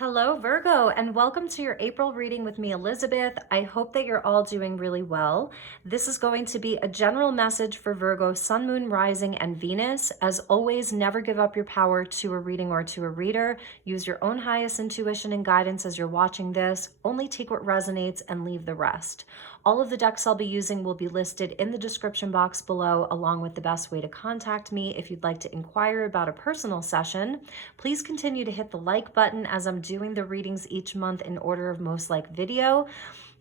Hello, Virgo, and welcome to your April reading with me, Elizabeth. I hope that you're all doing really well. This is going to be a general message for Virgo, Sun, Moon, Rising, and Venus. As always, never give up your power to a reading or to a reader. Use your own highest intuition and guidance as you're watching this. Only take what resonates and leave the rest. All of the decks I'll be using will be listed in the description box below, along with the best way to contact me if you'd like to inquire about a personal session. Please continue to hit the like button as I'm doing the readings each month in order of most liked video.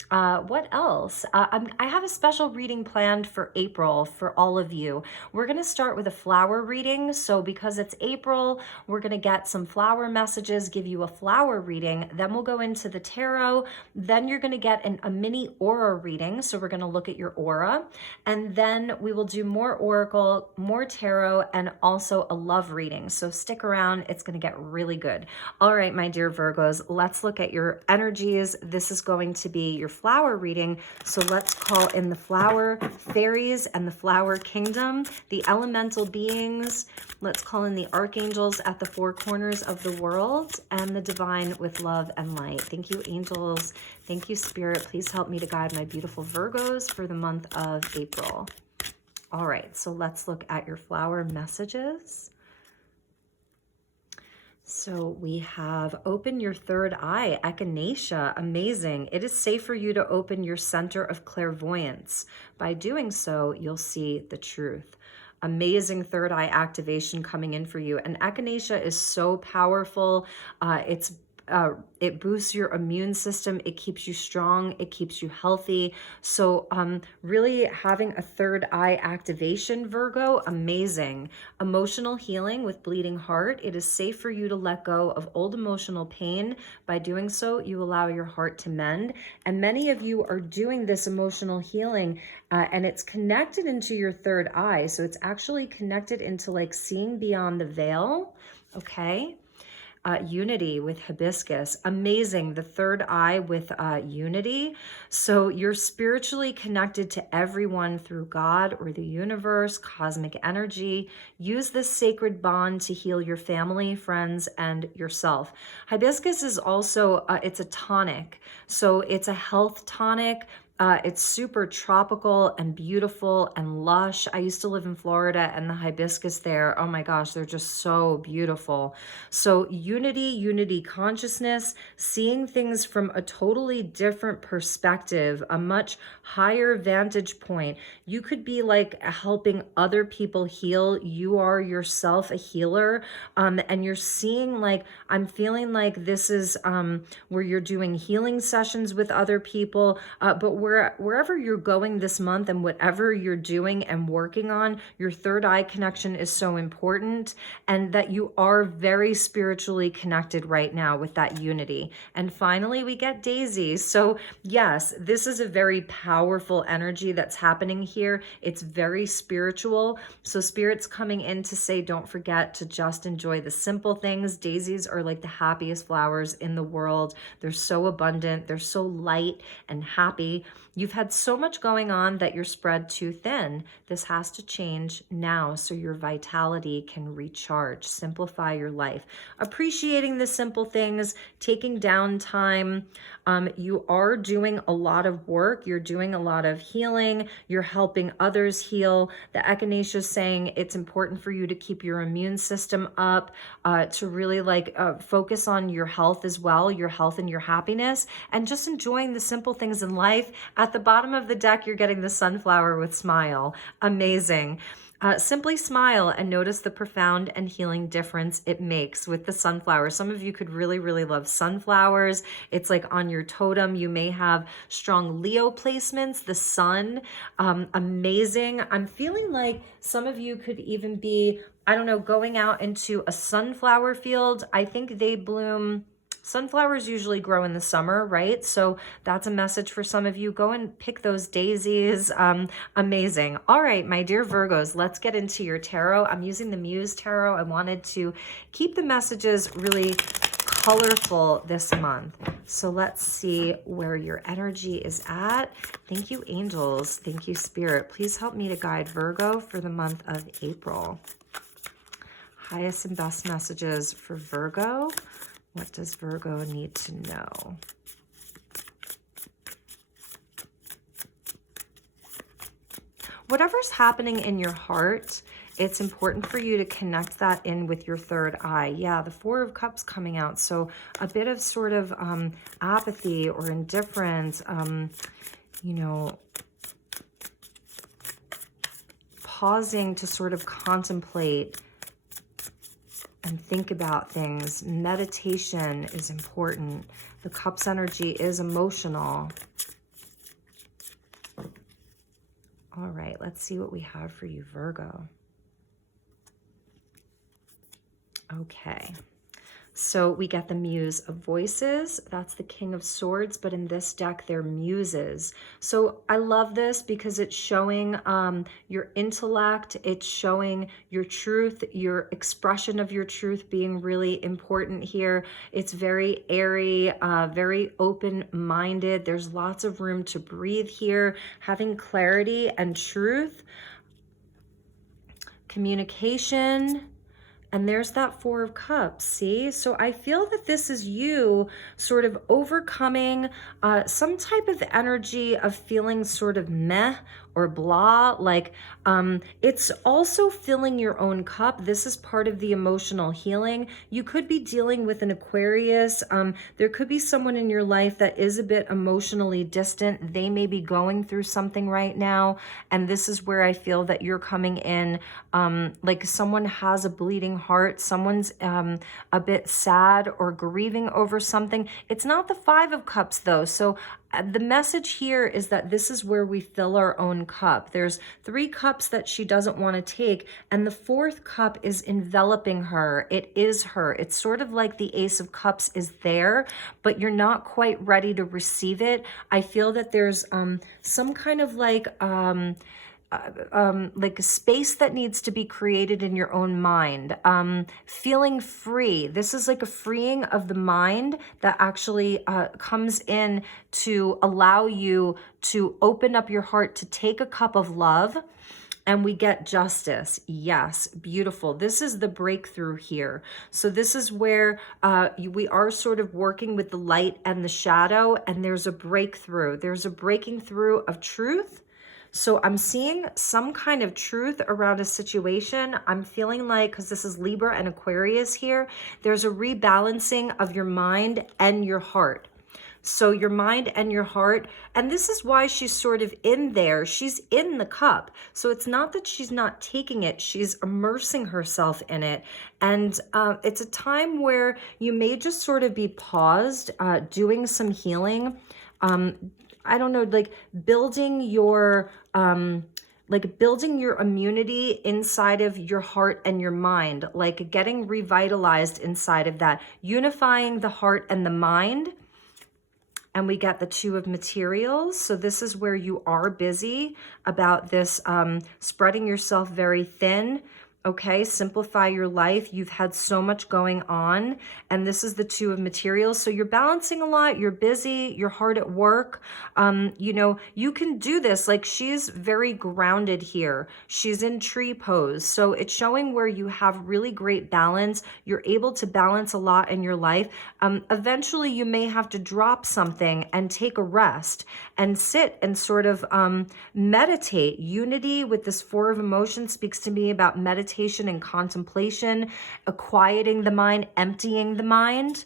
What else? I have a special reading planned for April for all of you. We're going to start with a flower reading. So because it's April, we're going to get some flower messages, give you a flower reading. Then we'll go into the tarot. Then you're going to get a mini aura reading. So we're going to look at your aura. And then we will do more oracle, more tarot, and also a love reading. So stick around. It's going to get really good. All right, my dear Virgos, let's look at your energies. This is going to be your flower reading. So let's call in the flower fairies and the flower kingdom, the elemental beings. Let's call in the archangels at the four corners of the world and the divine with love and light. Thank you, angels. Thank you, spirit. Please help me to guide my beautiful Virgos for the month of April. All right, so let's look at your flower messages. So we have open your third eye, echinacea, amazing. It is safe for you to open your center of clairvoyance. By doing so, you'll see the truth. Amazing third eye activation coming in for you. And echinacea is so powerful. It boosts your immune system. It keeps you strong. It keeps you healthy. So really having a third eye activation, Virgo, amazing. Emotional healing with bleeding heart. It is safe for you to let go of old emotional pain. By doing so, you allow your heart to mend. And many of you are doing this emotional healing and it's connected into your third eye. So it's actually connected into like seeing beyond the veil, okay? Unity with hibiscus, amazing. The third eye with unity. So you're spiritually connected to everyone through God or the universe, cosmic energy. Use this sacred bond to heal your family, friends, and yourself. Hibiscus is also, it's a tonic. So it's a health tonic. It's super tropical and beautiful and lush. I used to live in Florida and the hibiscus there, oh my gosh, they're just so beautiful. So unity consciousness, seeing things from a totally different perspective, a much higher vantage point. You could be like helping other people heal. You are yourself a healer. And you're seeing like, I'm feeling like this is where you're doing healing sessions with other people, but wherever you're going this month and whatever you're doing and working on, your third eye connection is so important, and that you are very spiritually connected right now with that unity. And finally, we get daisies. So yes, this is a very powerful energy that's happening here. It's very spiritual. So spirit's coming in to say, don't forget to just enjoy the simple things. Daisies are like the happiest flowers in the world. They're so abundant. They're so light and happy. You've had so much going on that you're spread too thin. This has to change now so your vitality can recharge. Simplify your life. Appreciating the simple things, taking downtime. You are doing a lot of work. You're doing a lot of healing. You're helping others heal. The echinacea is saying it's important for you to keep your immune system up, to really focus on your health as well, your health and your happiness, and just enjoying the simple things in life. At the bottom of the deck, you're getting the sunflower with smile. Amazing. Simply smile and notice the profound and healing difference it makes with the sunflower. Some of you could really, really love sunflowers. It's like on your totem. You may have strong Leo placements, the sun, amazing. I'm feeling like some of you could even be, I don't know, going out into a sunflower field. I think they bloom. Sunflowers usually grow in the summer, right? So that's a message for some of you. Go and pick those daisies. Amazing. All right, my dear Virgos, let's get into your tarot. I'm using the Muse tarot. I wanted to keep the messages really colorful this month. So let's see where your energy is at. Thank you, angels. Thank you, spirit. Please help me to guide Virgo for the month of April. Highest and best messages for Virgo. What does Virgo need to know? Whatever's happening in your heart, it's important for you to connect that in with your third eye. Yeah, the Four of Cups coming out. So a bit of sort of apathy or indifference, you know, pausing to sort of contemplate and think about things. Meditation is important. The Cups energy is emotional. All right, let's see what we have for you, Virgo. Okay, so we get the Muse of Voices. That's the King of Swords, but in this deck, they're muses. So I love this because it's showing your intellect. It's showing your truth, your expression of your truth being really important here. It's very airy, very open-minded. There's lots of room to breathe here, having clarity and truth, communication. And there's that Four of Cups, see? So I feel that this is you sort of overcoming some type of energy of feeling sort of meh or blah. Like it's also filling your own cup. This is part of the emotional healing. You could be dealing with an Aquarius. There could be someone in your life that is a bit emotionally distant. They may be going through something right now. And this is where I feel that you're coming in like someone has a bleeding heart. Someone's a bit sad or grieving over something. It's not the Five of Cups though. So the message here is that this is where we fill our own cup. There's 3 cups that she doesn't want to take, and the 4th cup is enveloping her. It is her. It's sort of like the Ace of Cups is there, but you're not quite ready to receive it. I feel that there's some kind of like a space that needs to be created in your own mind. Feeling free. This is like a freeing of the mind that actually comes in to allow you to open up your heart to take a cup of love. And we get Justice. Yes, beautiful. This is the breakthrough here. So this is where we are sort of working with the light and the shadow, and there's a breakthrough. There's a breaking through of truth. So I'm seeing some kind of truth around a situation. I'm feeling like, because this is Libra and Aquarius here, there's a rebalancing of your mind and your heart. So your mind and your heart, and this is why she's sort of in there. She's in the cup. So it's not that she's not taking it. She's immersing herself in it. And it's a time where you may just sort of be paused, doing some healing. I don't know, like building your immunity inside of your heart and your mind, like getting revitalized inside of that, unifying the heart and the mind. And we get the Two of Materials. So this is where you are busy about this, spreading yourself very thin. Okay, simplify your life. You've had so much going on, and this is the Two of Materials. So you're balancing a lot. You're busy. You're hard at work. You know, you can do this. Like, she's very grounded here. She's in tree pose. So it's showing where you have really great balance. You're able to balance a lot in your life. Eventually, you may have to drop something and take a rest and sit and sort of meditate. Unity with this Four of Emotions speaks to me about meditation and contemplation, quieting the mind, emptying the mind.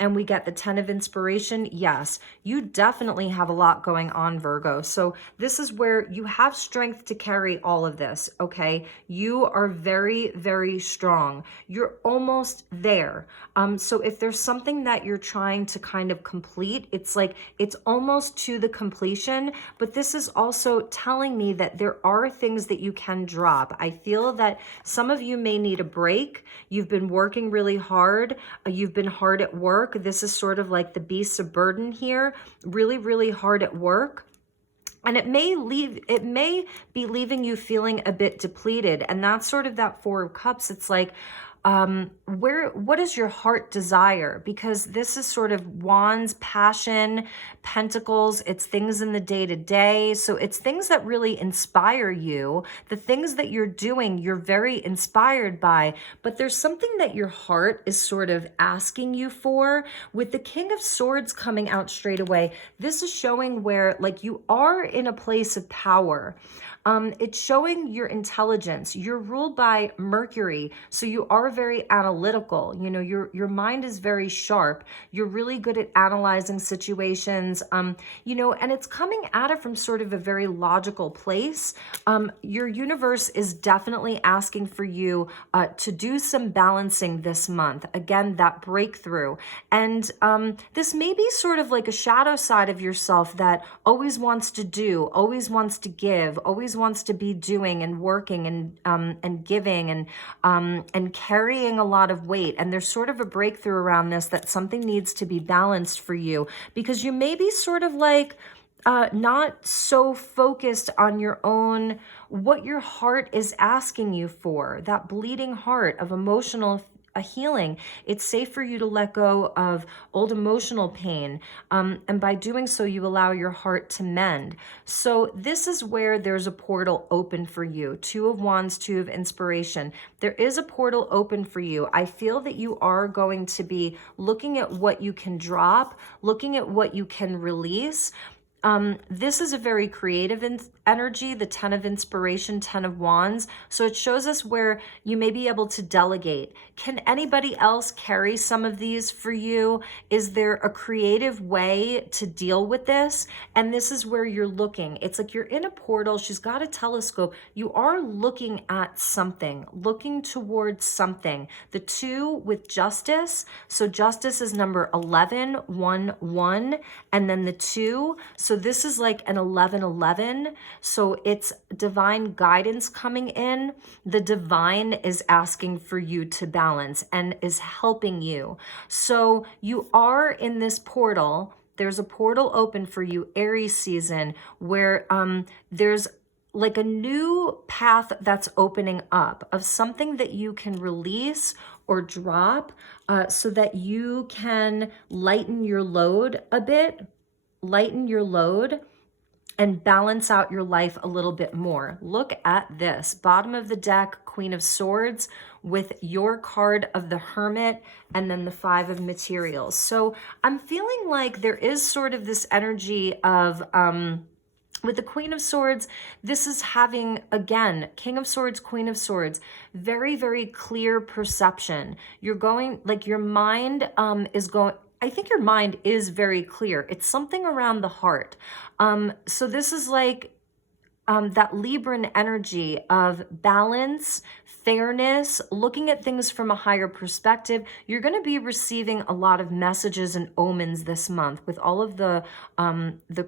And we get the 10 of Inspiration. Yes, you definitely have a lot going on, Virgo. So this is where you have strength to carry all of this, okay? You are very, very strong. You're almost there. So if there's something that you're trying to kind of complete, it's like it's almost to the completion. But this is also telling me that there are things that you can drop. I feel that some of you may need a break. You've been working really hard. You've been hard at work. This is sort of like the beast of burden here, really, really hard at work. And it may be leaving you feeling a bit depleted. And that's sort of that Four of Cups. It's like, what does your heart desire? Because this is sort of wands, passion, pentacles. It's things in the day-to-day. So it's things that really inspire you. The things that you're doing, you're very inspired by, but there's something that your heart is sort of asking you for. With the King of Swords coming out straight away, this is showing where like you are in a place of power. It's showing your intelligence. You're ruled by Mercury, so you are very analytical. You know, your mind is very sharp. You're really good at analyzing situations, you know, and it's coming at it from sort of a very logical place. Your universe is definitely asking for you to do some balancing this month. Again, that breakthrough. And this may be sort of like a shadow side of yourself that always wants to do, always wants to give, always wants to be doing and working and giving and carrying a lot of weight. And there's sort of a breakthrough around this, that something needs to be balanced for you, because you may be sort of like not so focused on your own, what your heart is asking you for, that bleeding heart of emotional a healing. It's safe for you to let go of old emotional pain. And by doing so, you allow your heart to mend. So this is where there's a portal open for you. Two of Wands, Two of Inspiration. There is a portal open for you. I feel that you are going to be looking at what you can drop, looking at what you can release. This is a very creative energy, the 10 of Inspiration, 10 of Wands. So it shows us where you may be able to delegate. Can anybody else carry some of these for you? Is there a creative way to deal with this? And this is where you're looking. It's like you're in a portal. She's got a telescope. You are looking at something, looking towards something. The 2 with Justice. So Justice is number 11, 1, 1, and then the 2. So this is like an 11-11. So it's divine guidance coming in. The divine is asking for you to balance and is helping you. So you are in this portal. There's a portal open for you, Aries season, where there's like a new path that's opening up of something that you can release or drop so that you can lighten your load a bit, lighten your load and balance out your life a little bit more. Look at this. Bottom of the deck, Queen of Swords with your card of the Hermit and then the 5 of Materials. So I'm feeling like there is sort of this energy of, with the Queen of Swords, this is having, again, King of Swords, Queen of Swords, very, very clear perception. You're going, like your mind is going, I think your mind is very clear. It's something around the heart. So this is like that Libran energy of balance, fairness, looking at things from a higher perspective. You're going to be receiving a lot of messages and omens this month with all of the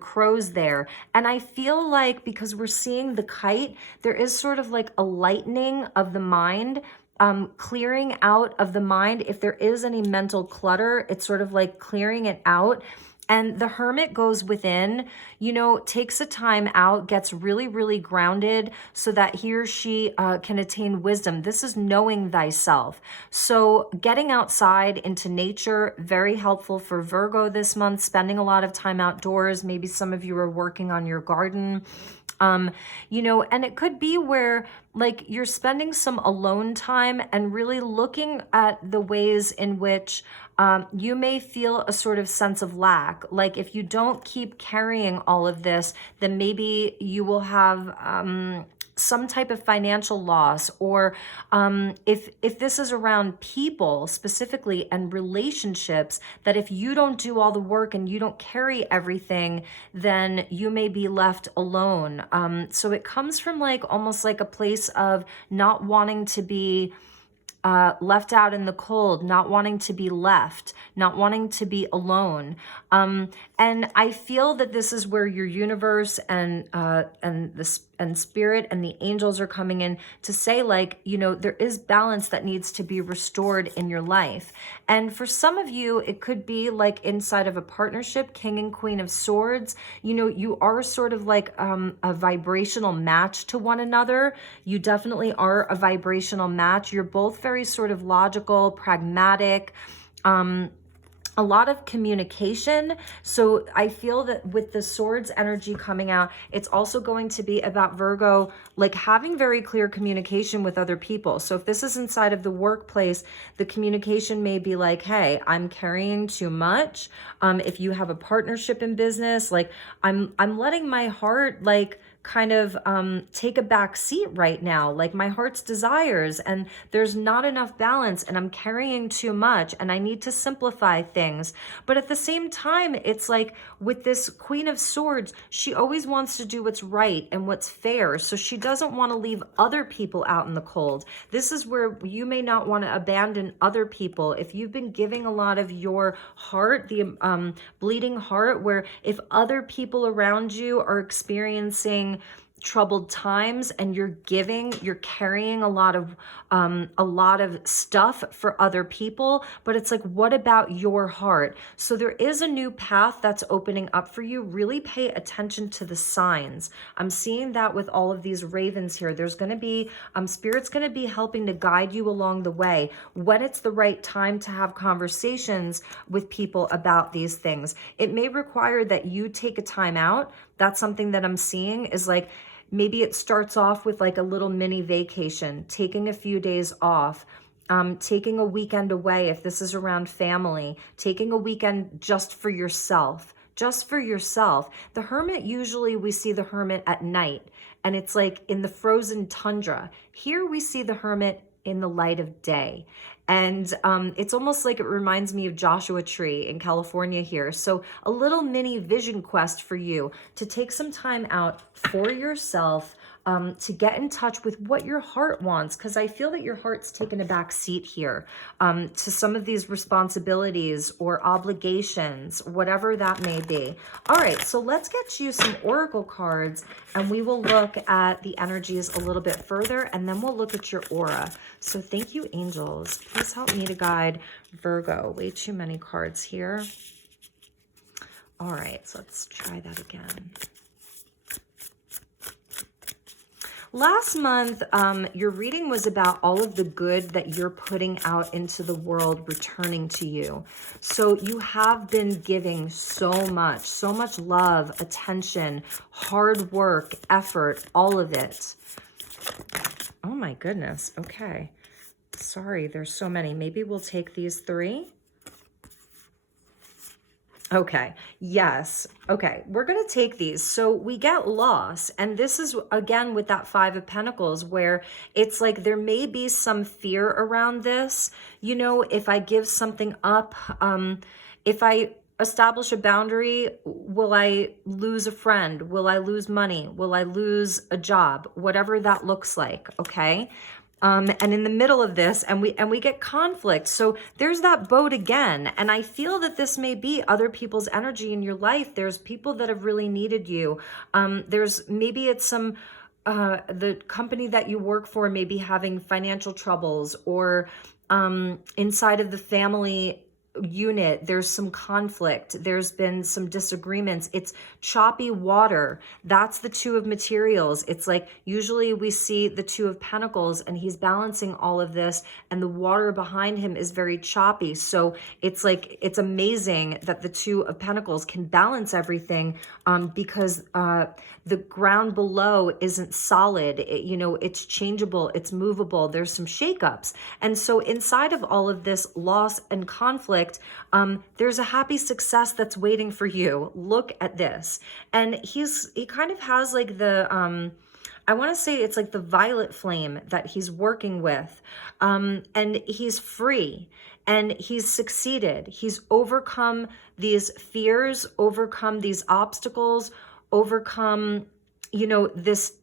crows there. And I feel like because we're seeing the kite, there is sort of like a lightening of the mind, clearing out of the mind. If there is any mental clutter, it's sort of like clearing it out. And the Hermit goes within, you know, takes a time out, gets really, really grounded so that he or she can attain wisdom. This is knowing thyself. So getting outside into nature, very helpful for Virgo this month, spending a lot of time outdoors. Maybe some of you are working on your garden. You know, and it could be where like you're spending some alone time and really looking at the ways in which you may feel a sort of sense of lack. Like if you don't keep carrying all of this, then maybe you will have some type of financial loss, or if this is around people specifically and relationships, that if you don't do all the work and you don't carry everything, then you may be left alone. So it comes from like almost like a place of not wanting to be left out in the cold, not wanting to be left, not wanting to be alone. And I feel that this is where your universe and and spirit and the angels are coming in to say, like, you know, there is balance that needs to be restored in your life. And for some of you, it could be like inside of a partnership, King and Queen of Swords. You know, you are sort of like a vibrational match to one another. You definitely are a vibrational match. You're both very sort of logical, pragmatic, a lot of communication. So I feel that with the swords energy coming out, it's also going to be about Virgo, like having very clear communication with other people. So if this is inside of the workplace, the communication may be like, hey, I'm carrying too much. If you have a partnership in business, like I'm letting my heart like kind of take a back seat right now, like my heart's desires, and there's not enough balance and I'm carrying too much and I need to simplify things. But at the same time, it's like with this Queen of Swords, she always wants to do what's right and what's fair. So she doesn't want to leave other people out in the cold. This is where you may not want to abandon other people. If you've been giving a lot of your heart, the bleeding heart, where if other people around you are experiencing troubled times and you're carrying a lot of stuff for other people, but it's like, what about your heart? So there is a new path that's opening up for you. Really pay attention to the signs. I'm seeing that with all of these ravens here. There's going to be spirit's going to be helping to guide you along the way when it's the right time to have conversations with people about these things. It may require that you take a time out. That's something that I'm seeing, is like, maybe it starts off with like a little mini vacation, taking a few days off, taking a weekend away if this is around family, taking a weekend just for yourself, just for yourself. The hermit, usually we see the hermit at night and it's like in the frozen tundra. Here we see the hermit in the light of day. And it's almost like it reminds me of Joshua Tree in California here. So a little mini vision quest for you to take some time out for yourself, to get in touch with what your heart wants, because I feel that your heart's taken a back seat here to some of these responsibilities or obligations, whatever that may be. All right, so let's get you some oracle cards and we will look at the energies a little bit further and then we'll look at your aura. So thank you, angels. Please help me to guide Virgo. Way too many cards here. All right, so let's try that again. Last month, your reading was about all of the good that you're putting out into the world returning to you. So you have been giving so much love, attention, hard work, effort, all of it. Oh my goodness. Okay. Sorry, there's so many. Maybe we'll take these three. Okay, yes. Okay, we're going to take these. So we get loss. And this is, again, with that Five of Pentacles, where it's like there may be some fear around this. You know, if I give something up, if I establish a boundary, will I lose a friend? Will I lose money? Will I lose a job? Whatever that looks like, okay? And in the middle of this, and we get conflict. So there's that boat again. And I feel that this may be other people's energy in your life. There's people that have really needed you. There's maybe it's some, the company that you work for may be having financial troubles, or inside of the family unit, there's some conflict. There's been some disagreements. It's choppy water. That's the Two of Materials. It's like usually we see the Two of Pentacles and he's balancing all of this and the water behind him is very choppy. So it's like, it's amazing that the Two of Pentacles can balance everything because the ground below isn't solid. You know, it's changeable, it's movable. There's some shakeups. And so inside of all of this loss and conflict, there's a happy success that's waiting for you. Look at this. And he kind of has like the, I want to say it's like the violet flame that he's working with. And he's free and he's succeeded. He's overcome these fears, overcome these obstacles, overcome, you know, this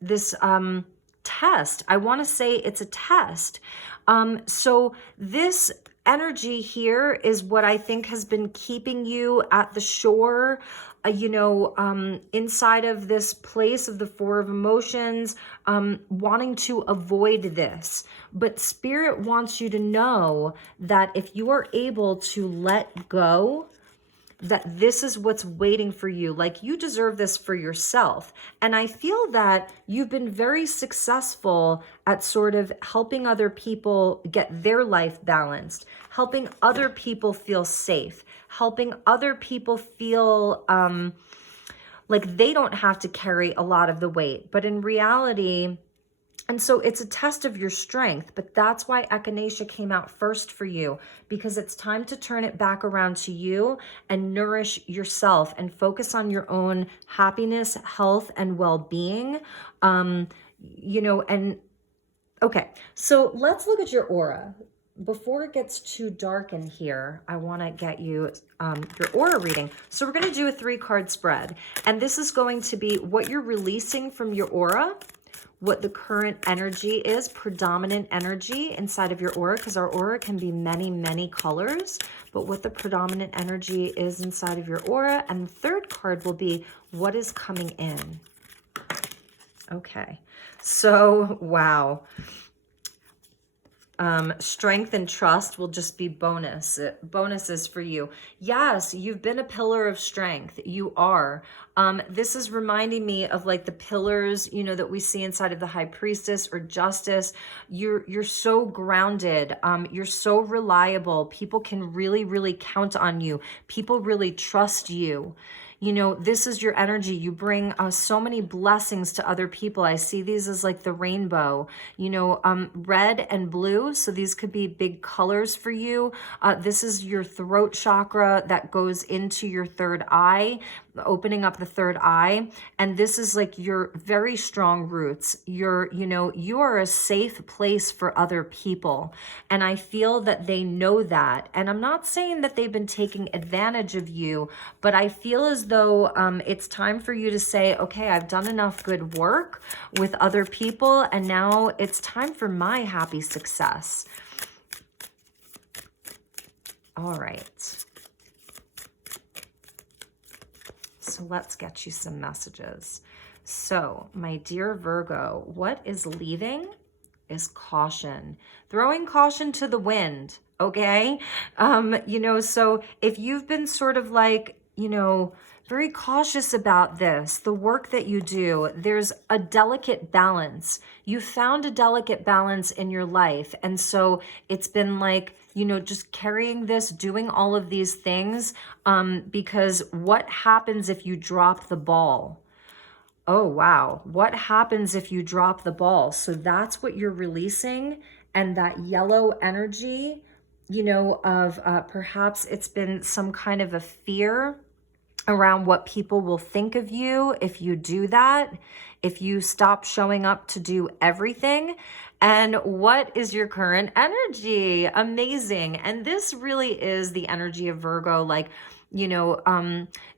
test. I want to say it's a test. So this energy here is what I think has been keeping you at the shore, inside of this place of the Four of Emotions, wanting to avoid this. But Spirit wants you to know that if you are able to let go, that this is what's waiting for you. Like, you deserve this for yourself. And I feel that you've been very successful at sort of helping other people get their life balanced, helping other people feel safe, helping other people feel like they don't have to carry a lot of the weight. But in reality, and so it's a test of your strength, but that's why Echinacea came out first for you, because it's time to turn it back around to you and nourish yourself and focus on your own happiness, health, and well-being. And okay, so let's look at your aura. Before it gets too dark in here, I want to get you your aura reading. So we're going to do a 3-card spread, and this is going to be what you're releasing from your aura, what the current energy is, predominant energy inside of your aura, because our aura can be many, many colors, but what the predominant energy is inside of your aura. And the 3rd card will be what is coming in. Okay, so wow. Strength and trust will just be bonuses for you. Yes, you've been a pillar of strength. You are. This is reminding me of like the pillars, that we see inside of the High Priestess or Justice. You're so grounded. You're so reliable. People can really, really count on you. People really trust you. This is your energy. You bring so many blessings to other people. I see these as like the rainbow, red and blue. So these could be big colors for you. This is your throat chakra that goes into your 3rd eye, opening up the 3rd eye. And this is like your very strong roots. You are a safe place for other people. And I feel that they know that. And I'm not saying that they've been taking advantage of you, but I feel as though it's time for you to say, okay, I've done enough good work with other people, and now it's time for my happy success. All right. So let's get you some messages. So, my dear Virgo, what is leaving is caution. Throwing caution to the wind, okay? So if you've been sort of like, very cautious about this, the work that you do, there's a delicate balance. You found a delicate balance in your life. And so it's been like, just carrying this, doing all of these things, because what happens if you drop the ball? Oh, wow. What happens if you drop the ball? So that's what you're releasing. And that yellow energy, of perhaps it's been some kind of a fear around what people will think of you if you do that, if you stop showing up to do everything. And what is your current energy? Amazing. And this really is the energy of Virgo, like,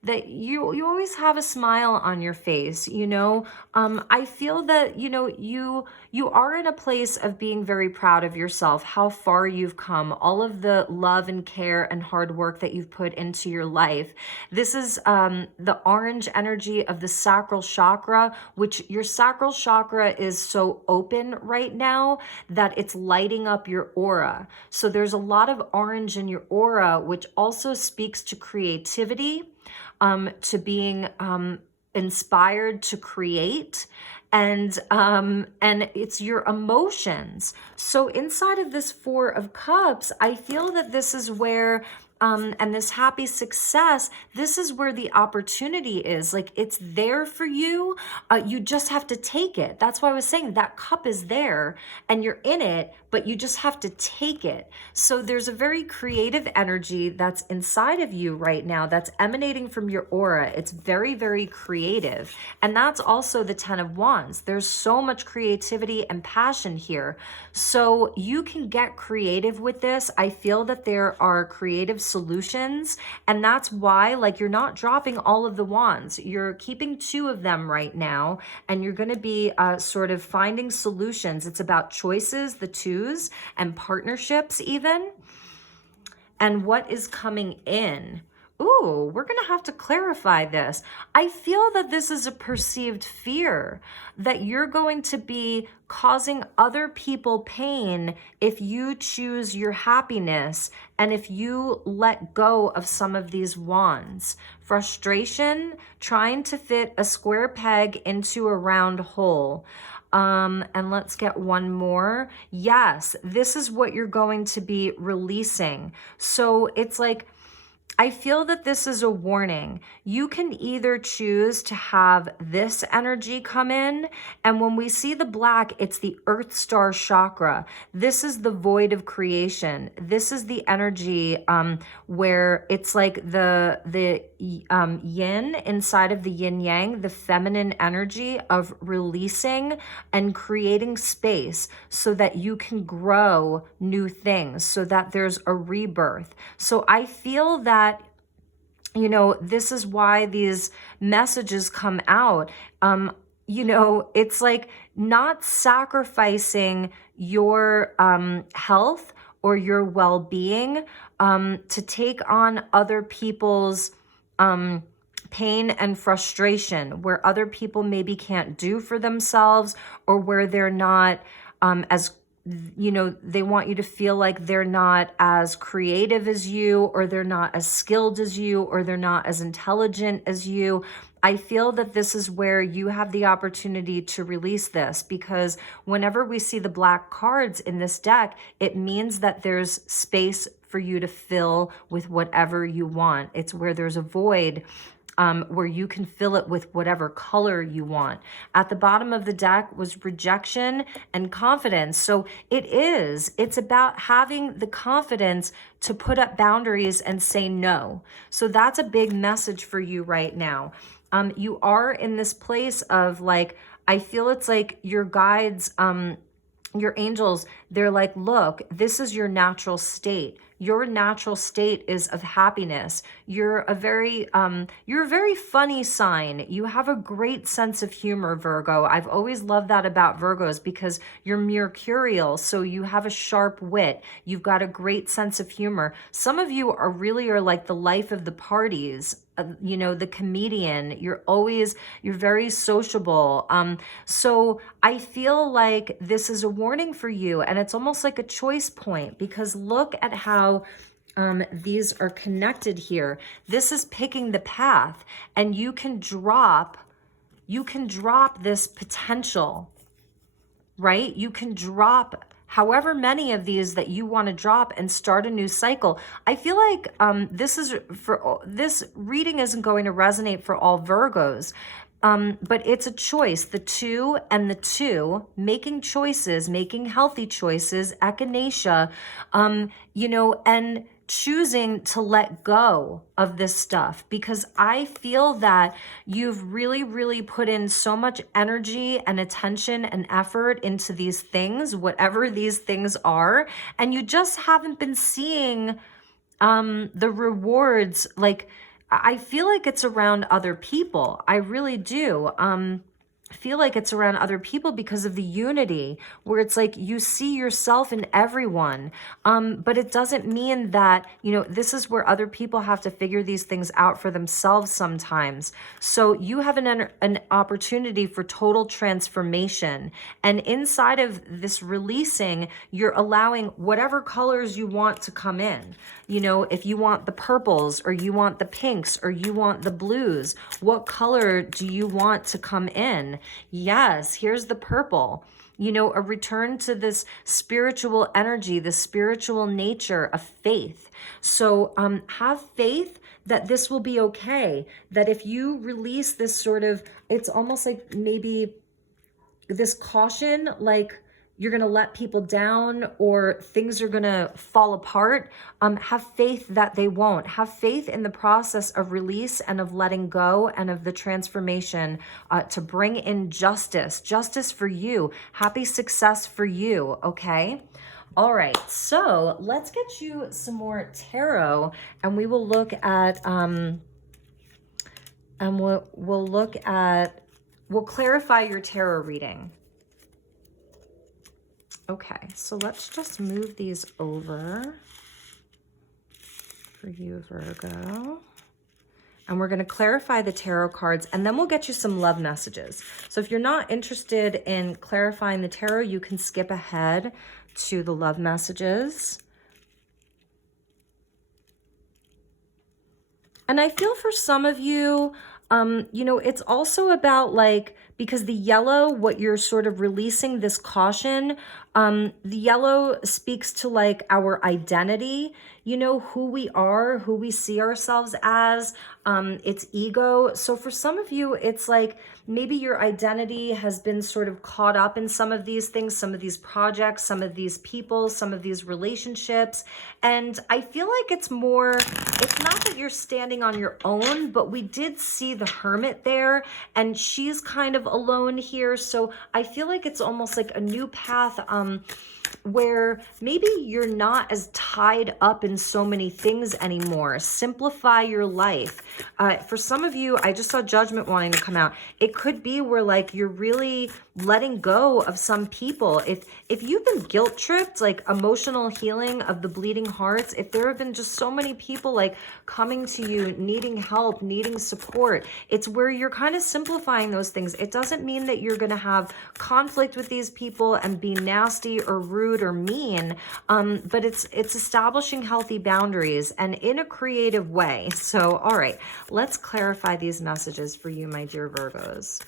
that you always have a smile on your face, I feel that, you are in a place of being very proud of yourself, how far you've come, all of the love and care and hard work that you've put into your life. This is the orange energy of the sacral chakra, which your sacral chakra is so open right now that it's lighting up your aura. So there's a lot of orange in your aura, which also speaks to creativity, to being inspired to create, and it's your emotions. So inside of this 4 of Cups, I feel that this is where and this happy success, this is where the opportunity is. Like, it's there for you. You just have to take it. That's why I was saying that cup is there and you're in it, but you just have to take it. So there's a very creative energy that's inside of you right now that's emanating from your aura. It's very, very creative. And that's also the 10 of Wands. There's so much creativity and passion here. So you can get creative with this. I feel that there are creative solutions, and that's why, like, you're not dropping all of the wands. You're keeping 2 of them right now, and you're going to be sort of finding solutions. It's about choices, the 2s, and partnerships even. and what is coming in. Ooh, we're going to have to clarify this. I feel that this is a perceived fear, that you're going to be causing other people pain if you choose your happiness and if you let go of some of these wands. Frustration, trying to fit a square peg into a round hole. And let's get one more. Yes, this is what you're going to be releasing. So it's like, I feel that this is a warning. You can either choose to have this energy come in, and when we see the black, it's the Earth Star Chakra. This is the void of creation. This is the energy where it's like the yin inside of the yin yang, the feminine energy of releasing and creating space so that you can grow new things, so that there's a rebirth. So I feel that, you know, this is why these messages come out. You know, it's like not sacrificing your health or your well-being to take on other people's pain and frustration, where other people maybe can't do for themselves, or where they're not as, you know, they want you to feel like they're not as creative as you, or they're not as skilled as you, or they're not as intelligent as you. I feel that this is where you have the opportunity to release this, because whenever we see the black cards in this deck, it means that there's space for you to fill with whatever you want. It's where there's a void, where you can fill it with whatever color you want. At the bottom of the deck was rejection and confidence. So it's about having the confidence to put up boundaries and say no. So that's a big message for you right now. You are in this place of like, I feel it's like your guides, your angels, they're like, look, this is your natural state. Your natural state is of happiness. You're a very funny sign. You have a great sense of humor, Virgo. I've always loved that about Virgos, because you're mercurial, so you have a sharp wit. You've got a great sense of humor. Some of you are like the life of the parties. You know, the comedian. You're very sociable. So I feel like this is a warning for you, and it's almost like a choice point, because look at how these are connected here. This is picking the path, and you can drop this potential, right? You can drop however many of these that you want to drop and start a new cycle. I feel like this reading isn't going to resonate for all Virgos, but it's a choice. The 2 and the 2, making choices, making healthy choices, echinacea, you know, and choosing to let go of this stuff, because I feel that you've really, really put in so much energy and attention and effort into these things, whatever these things are, and you just haven't been seeing the rewards. Like, I feel like it's around other people. I really do. Feel like it's around other people because of the unity, where it's like you see yourself in everyone, but it doesn't mean that, you know, this is where other people have to figure these things out for themselves sometimes. So you have an opportunity for total transformation, and inside of this releasing, you're allowing whatever colors you want to come in. You know, if you want the purples, or you want the pinks, or you want the blues, what color do you want to come in? Yes, here's the purple. You know, a return to this spiritual energy, the spiritual nature of faith. So have faith that this will be okay. That if you release this sort of, it's almost like maybe this caution, like you're going to let people down, or things are going to fall apart, have faith that they won't. Have faith in the process of release and of letting go and of the transformation to bring in justice for you. Happy success for you, okay? All right, so let's get you some more tarot, and we will look at, we'll clarify your tarot reading. Okay, so let's just move these over. for you, Virgo. And we're going to clarify the tarot cards, and then we'll get you some love messages. So if you're not interested in clarifying the tarot, you can skip ahead to the love messages. And I feel for some of you, you know, it's also about like, because the yellow, what you're sort of releasing this caution, the yellow speaks to like our identity, you know, who we are, who we see ourselves as, it's ego. So for some of you, it's like maybe your identity has been sort of caught up in some of these things, some of these projects, some of these people, some of these relationships. And I feel like it's more, it's not that you're standing on your own, but we did see the Hermit there, and she's kind of alone here. So I feel like it's almost like a new path, where maybe you're not as tied up in so many things anymore. Simplify your life. For some of you, I just saw Judgment wanting to come out. It could be where like you're really letting go of some people. If you've been guilt tripped, like emotional healing of the bleeding hearts, if there have been just so many people like coming to you, needing help, needing support, it's where you're kind of simplifying those things. It doesn't mean that you're going to have conflict with these people and be nasty or rude or mean, but it's establishing healthy boundaries and in a creative way. So, all right, let's clarify these messages for you, my dear Virgos.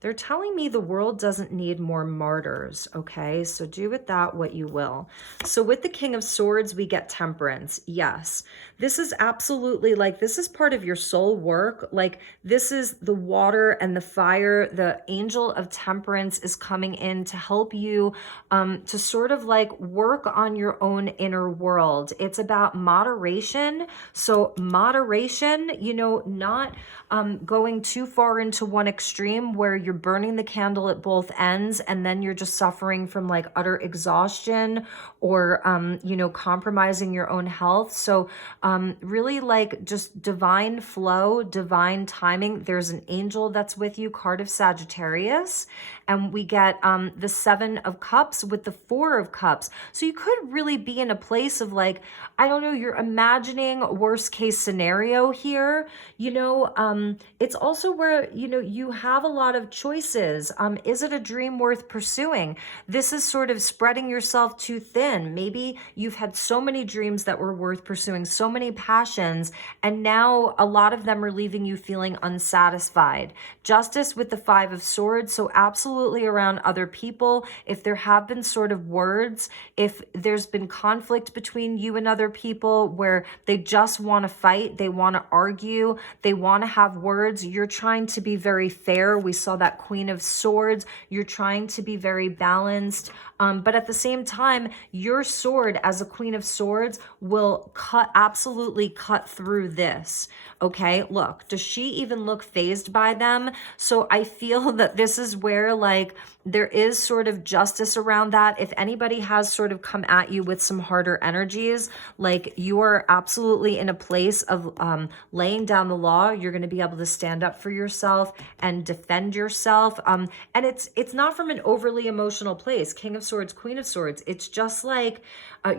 They're telling me the world doesn't need more martyrs, okay? So do with that what you will. So with the King of Swords, we get Temperance. Yes, this is absolutely like, this is part of your soul work. Like this is the water and the fire. The Angel of Temperance is coming in to help you to sort of like work on your own inner world. It's about moderation. So moderation, you know, not going too far into one extreme where you're burning the candle at both ends and then you're just suffering from like utter exhaustion or, you know, compromising your own health. So really like just divine flow, divine timing. There's an angel that's with you, card of Sagittarius. And we get the 7 of Cups with the 4 of Cups. So you could really be in a place of like, I don't know, you're imagining worst case scenario here. You know, it's also where, you know, you have a lot of choices. Is it a dream worth pursuing? This is sort of spreading yourself too thin. Maybe you've had so many dreams that were worth pursuing, so many passions, and now a lot of them are leaving you feeling unsatisfied. Justice with the 5 of Swords. So absolutely around other people. If there have been sort of words, if there's been conflict between you and other people where they just want to fight, they want to argue, they want to have words, you're trying to be very fair. We saw that Queen of Swords. You're trying to be very balanced. But at the same time, your sword as a Queen of Swords will absolutely cut through this. Okay, look, does she even look fazed by them? So I feel that this is where like there is sort of justice around that. If anybody has sort of come at you with some harder energies, like you are absolutely in a place of laying down the law. You're going to be able to stand up for yourself and defend yourself. And it's not from an overly emotional place. King of Swords, Queen of Swords. It's just like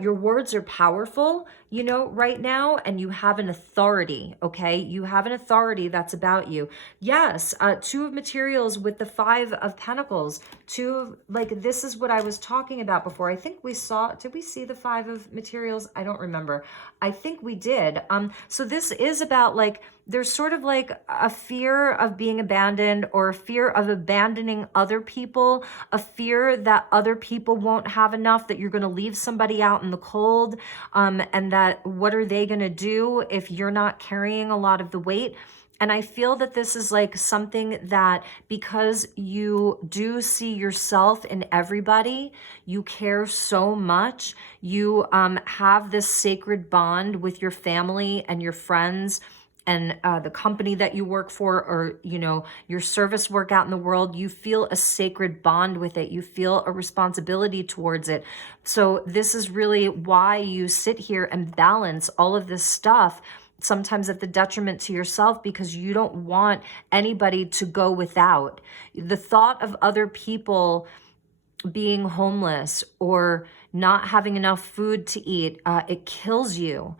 your words are powerful, you know, right now, and you have an authority, okay? You have an authority that's about you. Yes, 2 of Materials with the 5 of Pentacles. 2 of, like, this is what I was talking about before. I think we saw, did we see the 5 of Materials? I don't remember. I think we did. So this is about like, there's sort of like a fear of being abandoned or a fear of abandoning other people, a fear that other people won't have enough, that you're going to leave somebody out in the cold, and that what are they going to do if you're not carrying a lot of the weight? And I feel that this is like something that because you do see yourself in everybody, you care so much, you have this sacred bond with your family and your friends and the company that you work for, or, you know, your service work out in the world, you feel a sacred bond with it. You feel a responsibility towards it. So this is really why you sit here and balance all of this stuff, sometimes at the detriment to yourself, because you don't want anybody to go without. The thought of other people being homeless or not having enough food to eat, it kills you.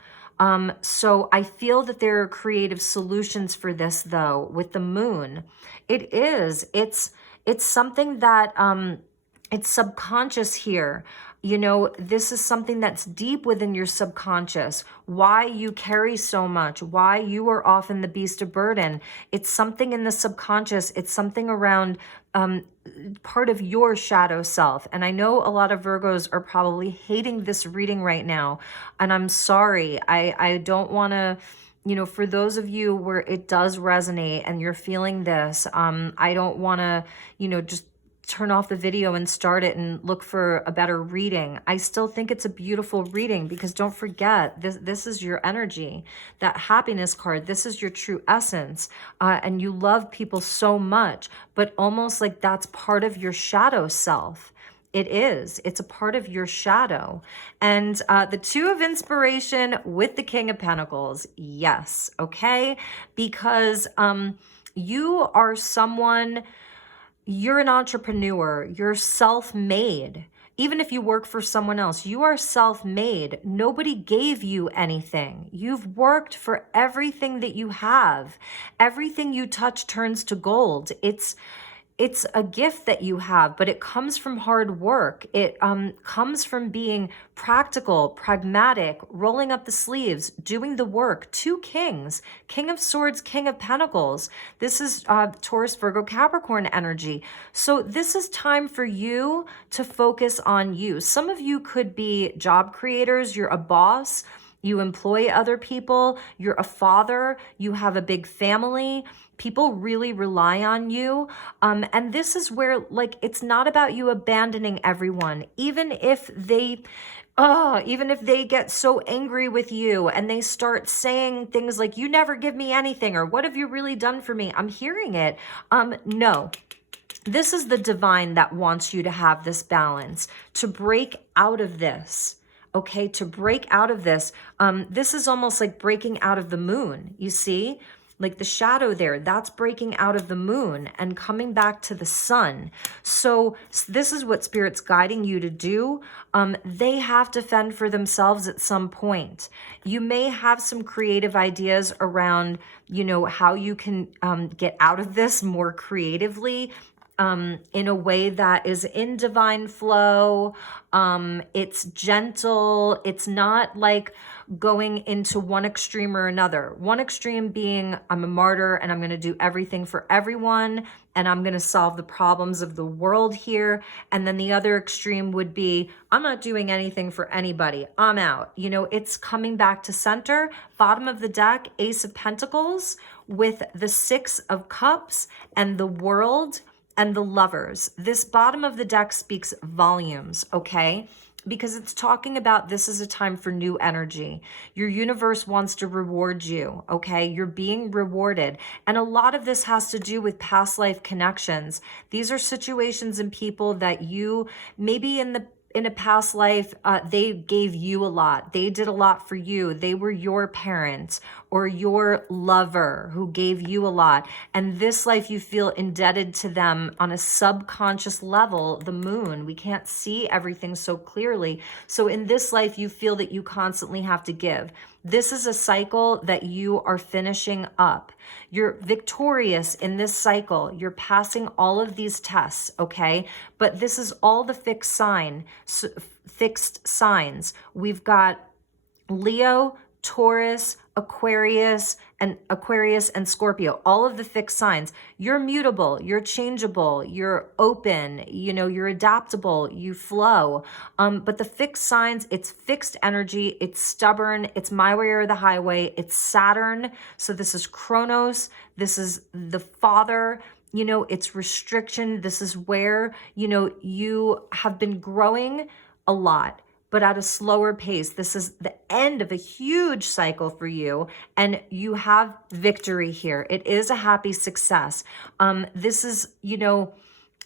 So I feel that there are creative solutions for this, though, with the moon. It's something that, it's subconscious here. You know, this is something that's deep within your subconscious. Why you carry so much, why you are often the beast of burden. It's something in the subconscious. It's something around part of your shadow self. And I know a lot of Virgos are probably hating this reading right now. And I'm sorry. I don't want to, you know, for those of you where it does resonate and you're feeling this, I don't want to, you know, just turn off the video and start it and look for a better reading. I still think it's a beautiful reading, because don't forget, this is your energy, that happiness card. This is your true essence. And you love people so much, but almost like that's part of your shadow self. It is. It's a part of your shadow. And the Two of Inspiration with the King of Pentacles. Yes. Okay. Because you are someone, you're an entrepreneur, you're self-made. Even if you work for someone else, you are self-made. Nobody gave you anything. You've worked for everything that you have. Everything you touch turns to gold. It's a gift that you have, but it comes from hard work. It comes from being practical, pragmatic, rolling up the sleeves, doing the work. Two kings, King of Swords, King of Pentacles. This is Taurus, Virgo, Capricorn energy. So this is time for you to focus on you. Some of you could be job creators. You're a boss. You employ other people. You're a father. You have a big family. People really rely on you. And this is where, like, it's not about you abandoning everyone. Even if they get so angry with you and they start saying things like, you never give me anything, or what have you really done for me? I'm hearing it. No. This is the divine that wants you to have this balance, to break out of this. Okay, to break out of this. This is almost like breaking out of the moon, you see? Like the shadow there, that's breaking out of the moon and coming back to the sun. So this is what Spirit's guiding you to do. They have to fend for themselves at some point. You may have some creative ideas around, you know, how you can get out of this more creatively. In a way that is in divine flow. It's gentle. It's not like going into one extreme or another. One extreme being, I'm a martyr and I'm going to do everything for everyone and I'm going to solve the problems of the world here. And then the other extreme would be, I'm not doing anything for anybody. I'm out. You know, it's coming back to center. Bottom of the deck, Ace of Pentacles with the Six of Cups and the World and the Lovers. This bottom of the deck speaks volumes, okay? Because it's talking about this is a time for new energy. Your universe wants to reward you, okay? You're being rewarded. And a lot of this has to do with past life connections. These are situations and people that you maybe in a past life, they gave you a lot. They did a lot for you. They were your parents or your lover who gave you a lot. And this life, you feel indebted to them on a subconscious level, the moon. We can't see everything so clearly. So in this life, you feel that you constantly have to give. This is a cycle that you are finishing up. You're victorious in this cycle. You're passing all of these tests, okay? But this is all the fixed signs. We've got Leo, Taurus, Aquarius and Scorpio, all of the fixed signs. You're mutable, you're changeable, you're open, you know, you're adaptable, you flow. But the fixed signs, it's fixed energy, it's stubborn, it's my way or the highway, it's Saturn. So this is Kronos, this is the father, you know, it's restriction. This is where, you know, you have been growing a lot, but at a slower pace. This is the end of a huge cycle for you, and you have victory here. It is a happy success. This is, you know,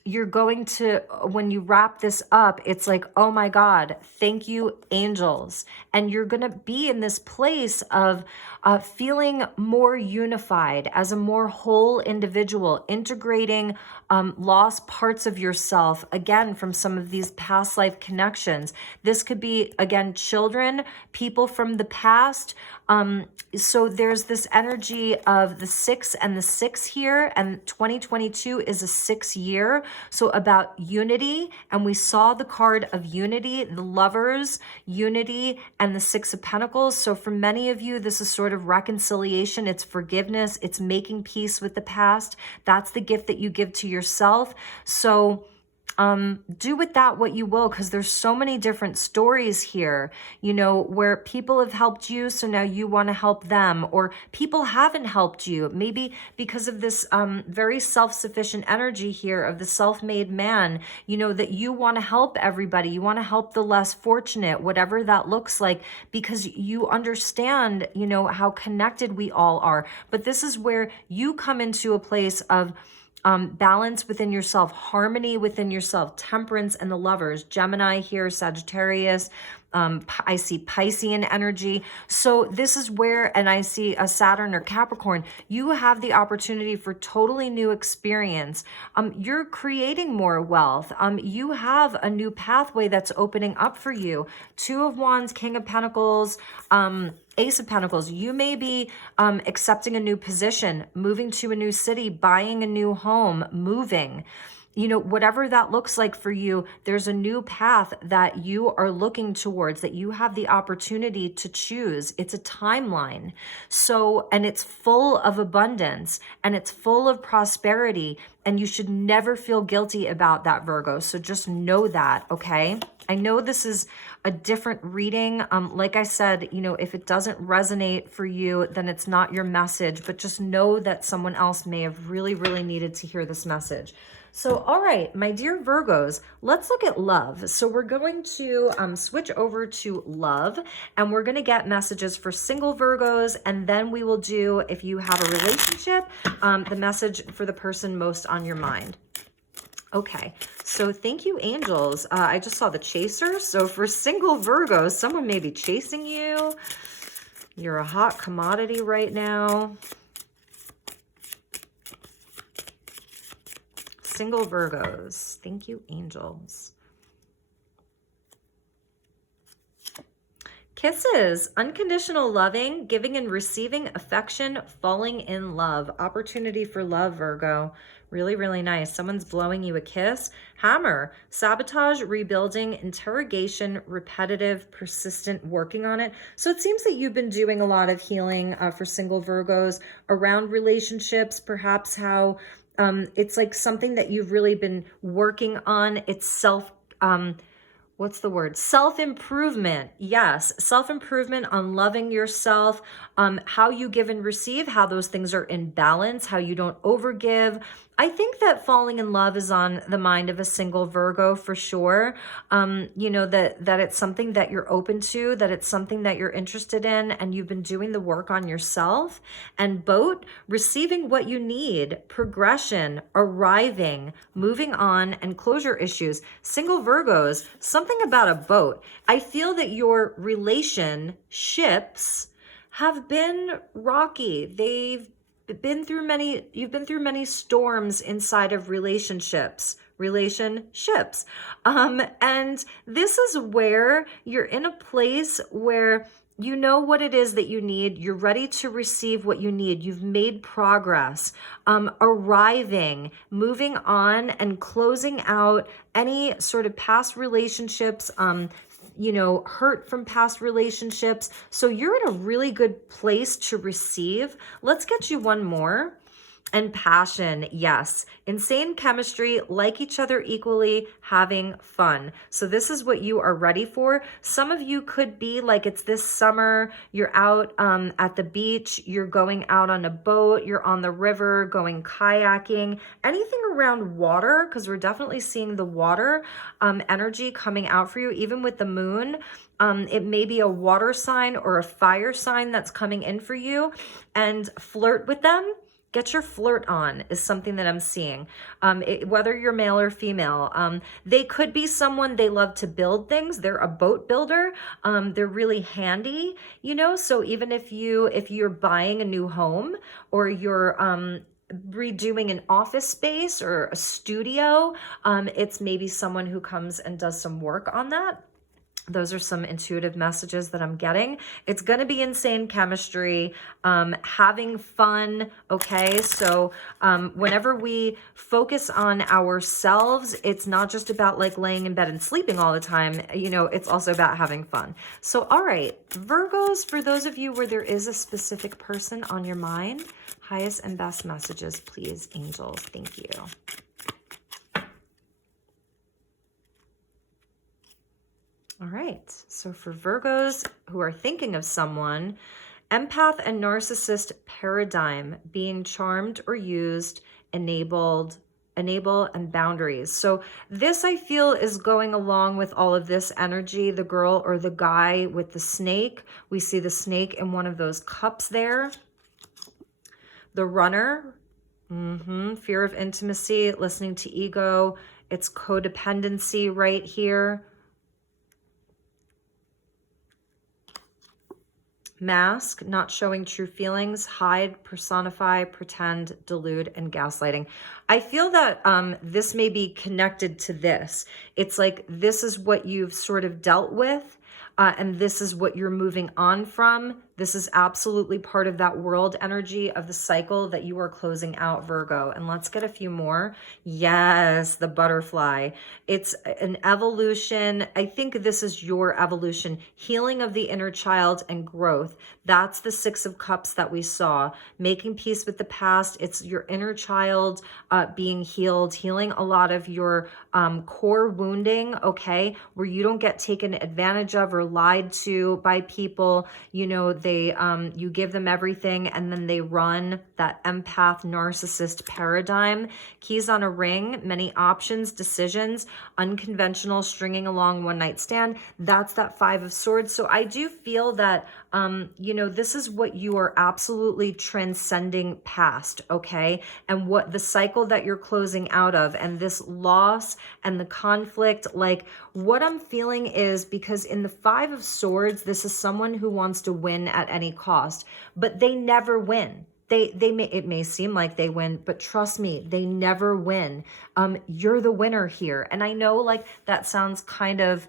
you're going to, when you wrap this up, it's like, oh my God, thank you, angels. And you're going to be in this place of feeling more unified as a more whole individual, integrating lost parts of yourself, again, from some of these past life connections. This could be, again, children, people from the past. So there's this energy of the 6 and the 6 here, and 2022 is a 6 year. So about unity, and we saw the card of unity, the lovers, unity, and the 6 of Pentacles. So for many of you, this is sort of reconciliation. It's forgiveness. It's making peace with the past. That's the gift that you give to yourself. So do with that what you will, because there's so many different stories here, you know, where people have helped you, so now you want to help them, or people haven't helped you, maybe because of this very self-sufficient energy here of the self-made man, you know, that you want to help everybody, you want to help the less fortunate, whatever that looks like, because you understand, you know, how connected we all are. But this is where you come into a place of balance within yourself, harmony within yourself, temperance, and the lovers, Gemini here, Sagittarius, I see Piscean energy. So this is where, and I see a Saturn or Capricorn, you have the opportunity for totally new experience. You're creating more wealth. You have a new pathway that's opening up for you. 2 of Wands, King of Pentacles, Ace of Pentacles. You may be accepting a new position, moving to a new city, buying a new home, moving. You know, whatever that looks like for you, there's a new path that you are looking towards, that you have the opportunity to choose. It's a timeline. So, and it's full of abundance and it's full of prosperity, and you should never feel guilty about that, Virgo. So just know that, okay? I know this is a different reading. Like I said, you know, if it doesn't resonate for you, then it's not your message, but just know that someone else may have really, really needed to hear this message. So, all right, my dear Virgos, let's look at love. So we're going to switch over to love, and we're going to get messages for single Virgos, and then we will do, if you have a relationship, the message for the person most on your mind. Okay, so thank you, angels. I just saw the chaser. So for single Virgos, someone may be chasing you. You're a hot commodity right now. Single Virgos. Thank you, angels. Kisses, unconditional loving, giving and receiving affection, falling in love. Opportunity for love, Virgo. Really, really nice. Someone's blowing you a kiss. Hammer, sabotage, rebuilding, interrogation, repetitive, persistent, working on it. So it seems that you've been doing a lot of healing for single Virgos around relationships, perhaps how it's like something that you've really been working on. It's what's the word? Self-improvement. Yes. Self-improvement on loving yourself, how you give and receive, how those things are in balance, how you don't overgive. I think that falling in love is on the mind of a single Virgo for sure. You know, that it's something that you're open to, that it's something that you're interested in, and you've been doing the work on yourself. And boat, receiving what you need, progression, arriving, moving on, and closure issues. Single Virgos, something about a boat. I feel that your relationships have been rocky. You've been through many storms inside of relationships. And this is where you're in a place where you know what it is that you need. You're ready to receive what you need. You've made progress, arriving, moving on, and closing out any sort of past relationships, you know, hurt from past relationships. So you're in a really good place to receive. Let's get you one more. And passion, yes. Insane chemistry, like each other equally, having fun. So this is what you are ready for. Some of you could be like, it's this summer, you're out at the beach, you're going out on a boat, you're on the river, going kayaking, anything around water, because we're definitely seeing the water energy coming out for you, even with the moon. It may be a water sign or a fire sign that's coming in for you, and flirt with them. Get your flirt on is something that I'm seeing. Whether you're male or female, they could be someone, they love to build things. They're a boat builder. They're really handy, you know. So even if you're buying a new home, or you're redoing an office space or a studio, it's maybe someone who comes and does some work on that. Those are some intuitive messages that I'm getting. It's going to be insane chemistry, having fun. Okay. So, whenever we focus on ourselves, it's not just about like laying in bed and sleeping all the time. You know, it's also about having fun. So, all right, Virgos, for those of you where there is a specific person on your mind, highest and best messages, please, angels. Thank you. All right, so for Virgos who are thinking of someone, empath and narcissist paradigm, being charmed or used, enable and boundaries. So this, I feel, is going along with all of this energy, the girl or the guy with the snake. We see the snake in one of those cups there. The runner, fear of intimacy, listening to ego. It's codependency right here. Mask, not showing true feelings, hide, personify, pretend, delude, and gaslighting. I feel that this may be connected to this. It's like this is what you've sort of dealt with, and this is what you're moving on from. This is absolutely part of that world energy of the cycle that you are closing out, Virgo. And let's get a few more. Yes, the butterfly. It's an evolution. I think this is your evolution, healing of the inner child and growth. That's the Six of Cups that we saw. Making peace with the past. It's your inner child being healed, healing a lot of your core wounding, okay, where you don't get taken advantage of or lied to by people. You know, you give them everything and then they run. That empath narcissist paradigm. Keys on a ring, many options, decisions, unconventional, stringing along, one night stand. That's that Five of Swords. So I do feel that you know, this is what you are absolutely transcending past, okay? And what the cycle that you're closing out of, and this loss and the conflict, like what I'm feeling is, because in the Five of Swords, this is someone who wants to win at any cost, but they never win. It may seem like they win, but trust me, they never win. You're the winner here. And I know like that sounds kind of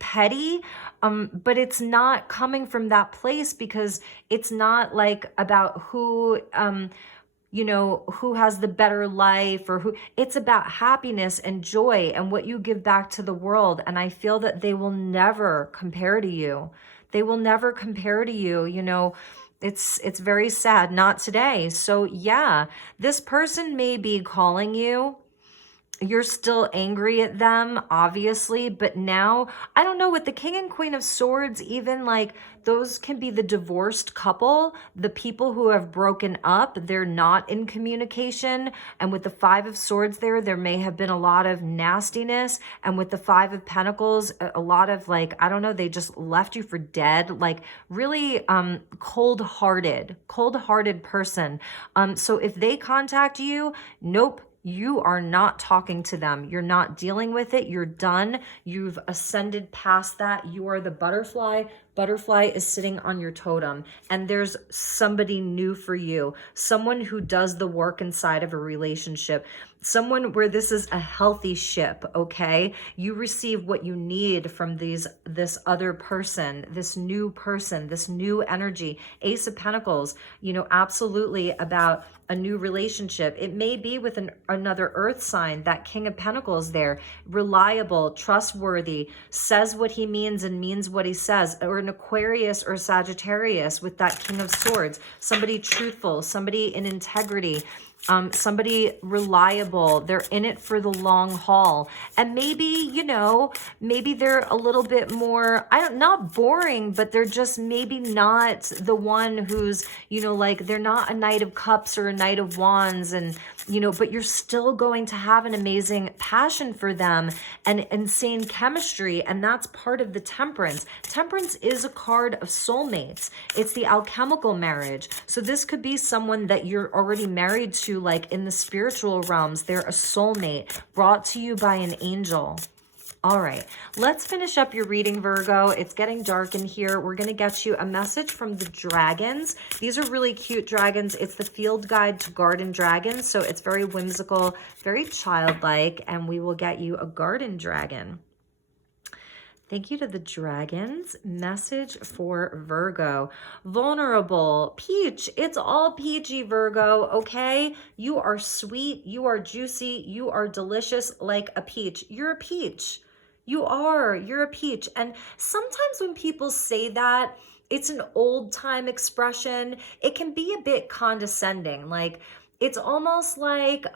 petty, but it's not coming from that place, because it's not like about who, you know, who has the better life or who. It's about happiness and joy and what you give back to the world. And I feel that they will never compare to you. They will never compare to you, you know. It's very sad, not today. So yeah, this person may be calling you. You're still angry at them, obviously, but now, I don't know, with the King and Queen of Swords, even like those can be the divorced couple, the people who have broken up, they're not in communication. And with the Five of Swords there may have been a lot of nastiness. And with the Five of Pentacles, a lot of like, I don't know, they just left you for dead, like really cold-hearted person. So if they contact you, nope. You are not talking to them. You're not dealing with it. You're done. You've ascended past that. You are the butterfly. Butterfly is sitting on your totem, and there's somebody new for you. Someone who does the work inside of a relationship. Someone where this is a healthy ship, okay? You receive what you need from this other person, this new energy. Ace of Pentacles, you know, absolutely about a new relationship. It may be with another earth sign, that King of Pentacles there, reliable, trustworthy, says what he means and means what he says, or an Aquarius or Sagittarius with that King of Swords, somebody truthful, somebody in integrity. Somebody reliable. They're in it for the long haul. And maybe, you know, maybe they're a little bit more, not boring, but they're just maybe not the one who's, you know, like they're not a Knight of Cups or a Knight of Wands, and, you know, but you're still going to have an amazing passion for them and insane chemistry. And that's part of the Temperance. Temperance is a card of soulmates. It's the alchemical marriage. So this could be someone that you're already married to, like in the spiritual realms. They're a soulmate brought to you by an angel. All right, let's finish up your reading, Virgo. It's getting dark in here. We're going to get you a message from the dragons. These are really cute dragons. It's the Field Guide to Garden Dragons. So it's very whimsical, very childlike, and we will get you a garden dragon. Thank you to the dragons. Message for Virgo. Vulnerable. Peach. It's all peachy, Virgo, okay? You are sweet. You are juicy. You are delicious like a peach. You're a peach. You are. You're a peach. And sometimes when people say that, it's an old time expression. It can be a bit condescending. Like, it's almost like,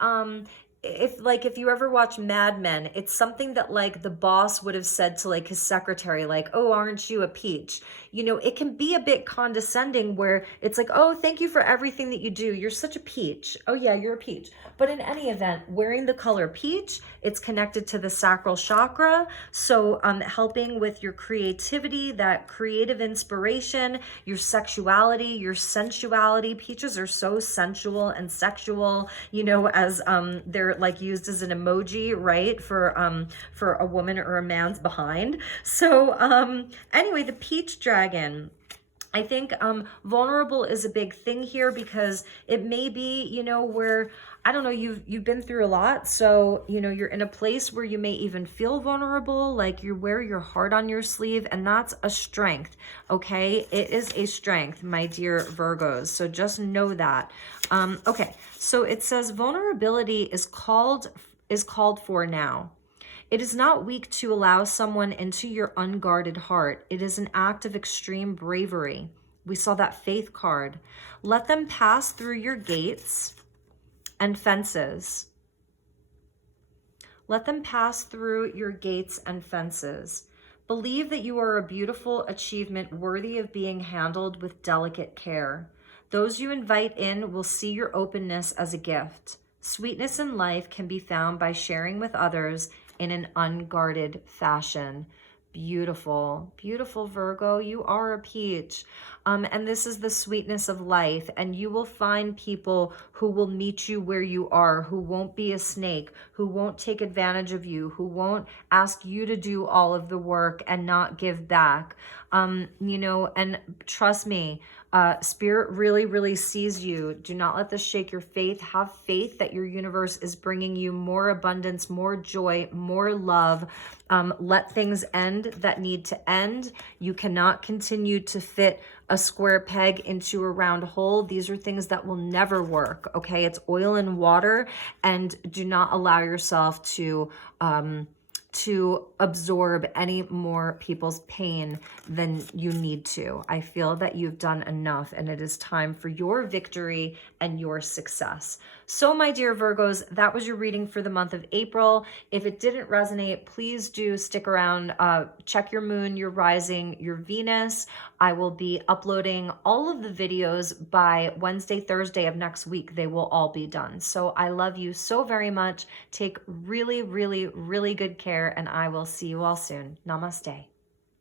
if you ever watch Mad Men, it's something that like the boss would have said to like his secretary, like, oh, aren't you a peach? You know, it can be a bit condescending where it's like, oh, thank you for everything that you do. You're such a peach. Oh yeah, you're a peach. But in any event, wearing the color peach, it's connected to the sacral chakra. So helping with your creativity, that creative inspiration, your sexuality, your sensuality. Peaches are so sensual and sexual, you know, as they're like used as an emoji, right? For a woman or a man's behind. So anyway, the peach dragon. I think vulnerable is a big thing here because it may be, you know, where, I don't know, you've been through a lot. So, you know, you're in a place where you may even feel vulnerable, like you wear your heart on your sleeve, and that's a strength, okay? It is a strength, my dear Virgos. So just know that. Okay, so it says vulnerability is called for now. It is not weak to allow someone into your unguarded heart. It is an act of extreme bravery. We saw that Faith card. Let them pass through your gates and fences. Let them pass through your gates and fences. Believe that you are a beautiful achievement worthy of being handled with delicate care. Those you invite in will see your openness as a gift. Sweetness in life can be found by sharing with others in an unguarded fashion. Beautiful, beautiful Virgo, you are a peach. And this is the sweetness of life. And you will find people who will meet you where you are, who won't be a snake, who won't take advantage of you, who won't ask you to do all of the work and not give back. You know, and trust me, Spirit really, really sees you. Do not let this shake your faith. Have faith that your universe is bringing you more abundance, more joy, more love. Let things end that need to end. You cannot continue to fit a square peg into a round hole. These are things that will never work, okay? It's oil and water, and do not allow yourself to absorb any more people's pain than you need to. I feel that you've done enough, and it is time for your victory and your success. So my dear Virgos, that was your reading for the month of April. If it didn't resonate, please do stick around. Check your moon, your rising, your Venus. I will be uploading all of the videos by Wednesday, Thursday of next week. They will all be done. So I love you so very much. Take really, really, really good care, and I will see you all soon. Namaste.